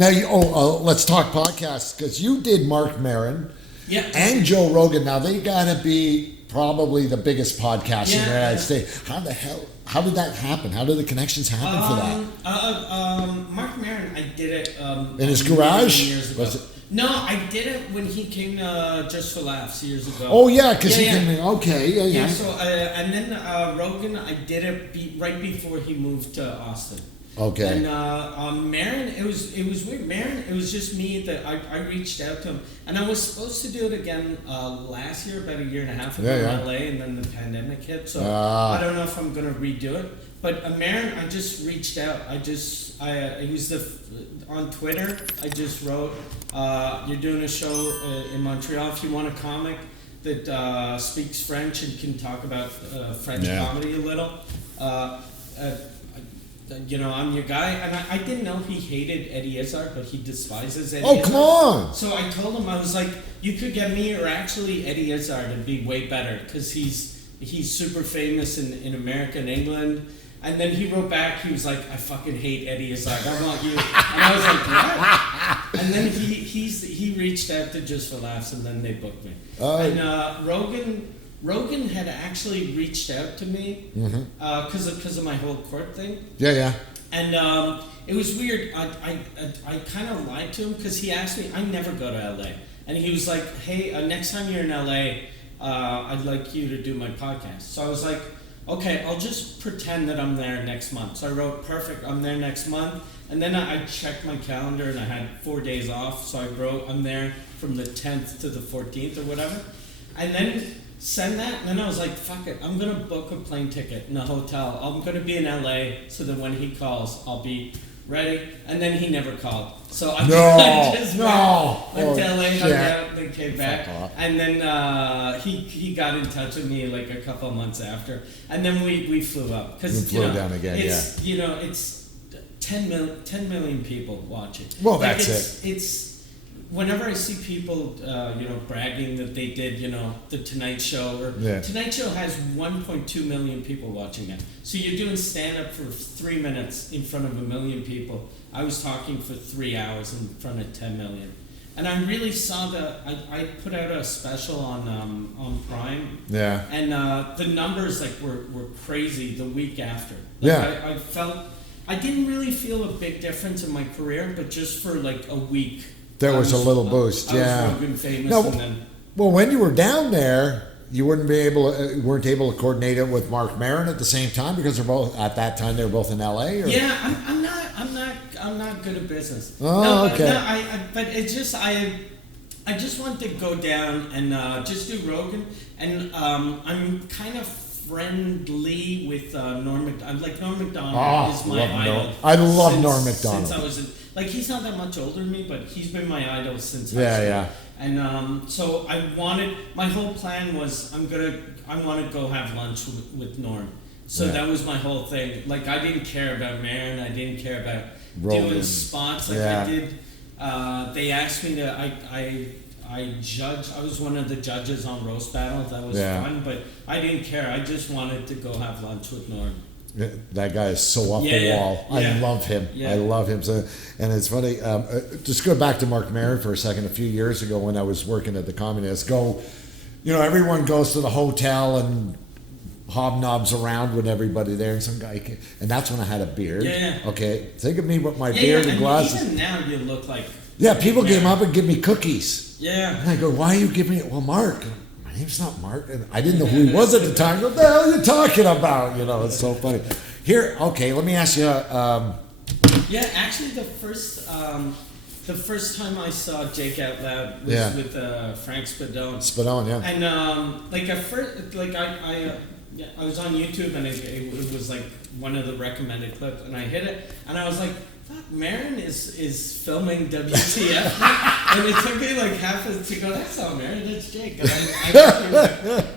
Now, let's talk podcasts, because you did Mark Maron and Joe Rogan. Now, they got to be probably the biggest podcast in the United States. How did that happen? How did the connections happen for that? Mark Maron, I did it in his garage? Years ago. No, I did it when he came Just for Laughs years ago. Oh, yeah, because he came in. Okay, yeah. So, and then Rogan, I did it right before he moved to Austin. Okay. And Maron, it was weird. Maron, it was just me that I reached out to him, and I was supposed to do it again last year, about a year and a half ago in LA, and then the pandemic hit. So I don't know if I'm gonna redo it. But Maron, I just reached out. It was on Twitter. I just wrote, "You're doing a show in Montreal. If you want a comic that speaks French and can talk about French comedy a little." I'm your guy, and I didn't know he hated Eddie Izzard, but he despises Eddie Izzard. Come on! So I told him, I was like, you could get me or actually Eddie Izzard, it'd be way better, because he's super famous in America and England. And then he wrote back, he was like, I fucking hate Eddie Izzard, I want you. And I was like, what? And then he reached out to Just for Laughs, and then they booked me. And Rogan had actually reached out to me because of my whole court thing. Yeah. And it was weird. I kind of lied to him because he asked me. I never go to LA, and he was like, "Hey, next time you're in LA, I'd like you to do my podcast." So I was like, "Okay, I'll just pretend that I'm there next month." So I wrote, "Perfect, I'm there next month." And then I checked my calendar, and I had 4 days off. So I wrote, "I'm there from the 10th to the 14th or whatever," and then send that, and then I was like, fuck it, I'm gonna book a plane ticket in a hotel. I'm gonna be in LA so that when he calls, I'll be ready. And then he never called. So I just went to LA, hung out, then came back. And then he got in touch with me like a couple of months after. And then we flew up. Because down again, it's 10 million people watching. Well, that's It's whenever I see people, bragging that they did, the Tonight Show, Tonight Show has 1.2 million people watching that. So you're doing stand-up for 3 minutes in front of 1 million people. I was talking for 3 hours in front of 10 million. And I really saw I put out a special on Prime. Yeah. And the numbers were crazy the week after. I felt, I didn't really feel a big difference in my career, but just for a week. There was a little boost, I was Rogan famous, and then. Well, when you were down there, you weren't able to coordinate it with Mark Maron at the same time, because they're both at that time they were both in LA. Or? Yeah, I'm not good at business. Oh, okay. But it's just I just want to go down and just do Rogan, and I'm kind of friendly with Norm MacDonald. Norm MacDonald is my idol. I love Norm MacDonald. Since I was he's not that much older than me, but he's been my idol since high school. Yeah. And so my whole plan was I want to go have lunch with Norm. So that was my whole thing. I didn't care about Maron. I didn't care about doing spots I did. They asked me to. I judged. I was one of the judges on Roast Battle. That was fun, but I didn't care. I just wanted to go have lunch with Norm. That guy is so off the wall. I love him. I love him. So, and it's funny. Just go back to Mark Maron for a second. A few years ago, when I was working at the Communist, everyone goes to the hotel and hobnobs around with everybody there, and some guy came, and that's when I had a beard. Okay, think of me with my beard and glasses. Even now, you look like. Yeah, people came up and give me cookies. Yeah. And I go, why are you giving it? Well, Mark. My name's not Mark. And I didn't know who he was at the time. What the hell are you talking about? It's so funny. Here, okay, let me ask you. Actually, the first time I saw Jake Out Loud was with Frank Spadone. Spadone, yeah. And at first, I was on YouTube, and it was one of the recommended clips, and I hit it, and I was like, fuck, Maron is filming WTF, and it took me half to go, that's not Maron, that's Jake. And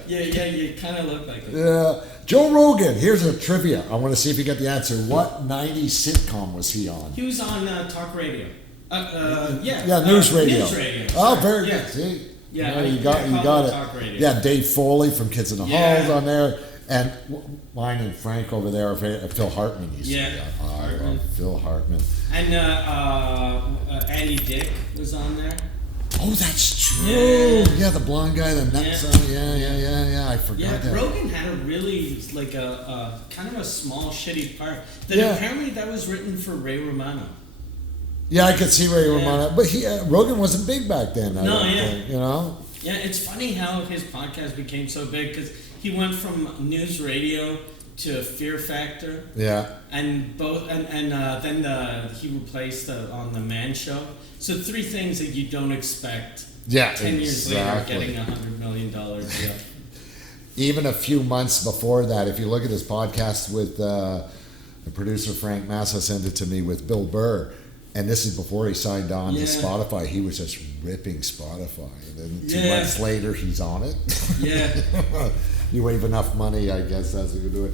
you kind of look like it. Yeah. Joe Rogan, here's a trivia. I want to see if you get the answer. What 90s sitcom was he on? He was on talk radio. News radio. News radio. Oh, very good. See? Yeah, you got it. Talk radio. Yeah, Dave Foley from Kids in the Halls on there. And mine and Frank over there, Phil Hartman used to be on. I love Phil Hartman. And Andy Dick was on there. Oh, that's true. Yeah, the blonde guy, the nuts on. Yeah. I forgot that. Rogan had a really, like a kind of a small, shitty part. That apparently that was written for Ray Romano. Yeah, I could see Ray Romano. But Rogan wasn't big back then, I don't think, you know? Yeah, it's funny how his podcast became so big because he went from news radio to Fear Factor. Yeah. And then he replaced on the Man Show. So 3 things that you don't expect. 10 years later, getting $100 million deal. Even a few months before that, if you look at his podcast with the producer Frank Massa sent it to me with Bill Burr. And this is before he signed on to Spotify. He was just ripping Spotify. And then 2 months later, he's on it. Yeah. You wave enough money, I guess that's what you do it.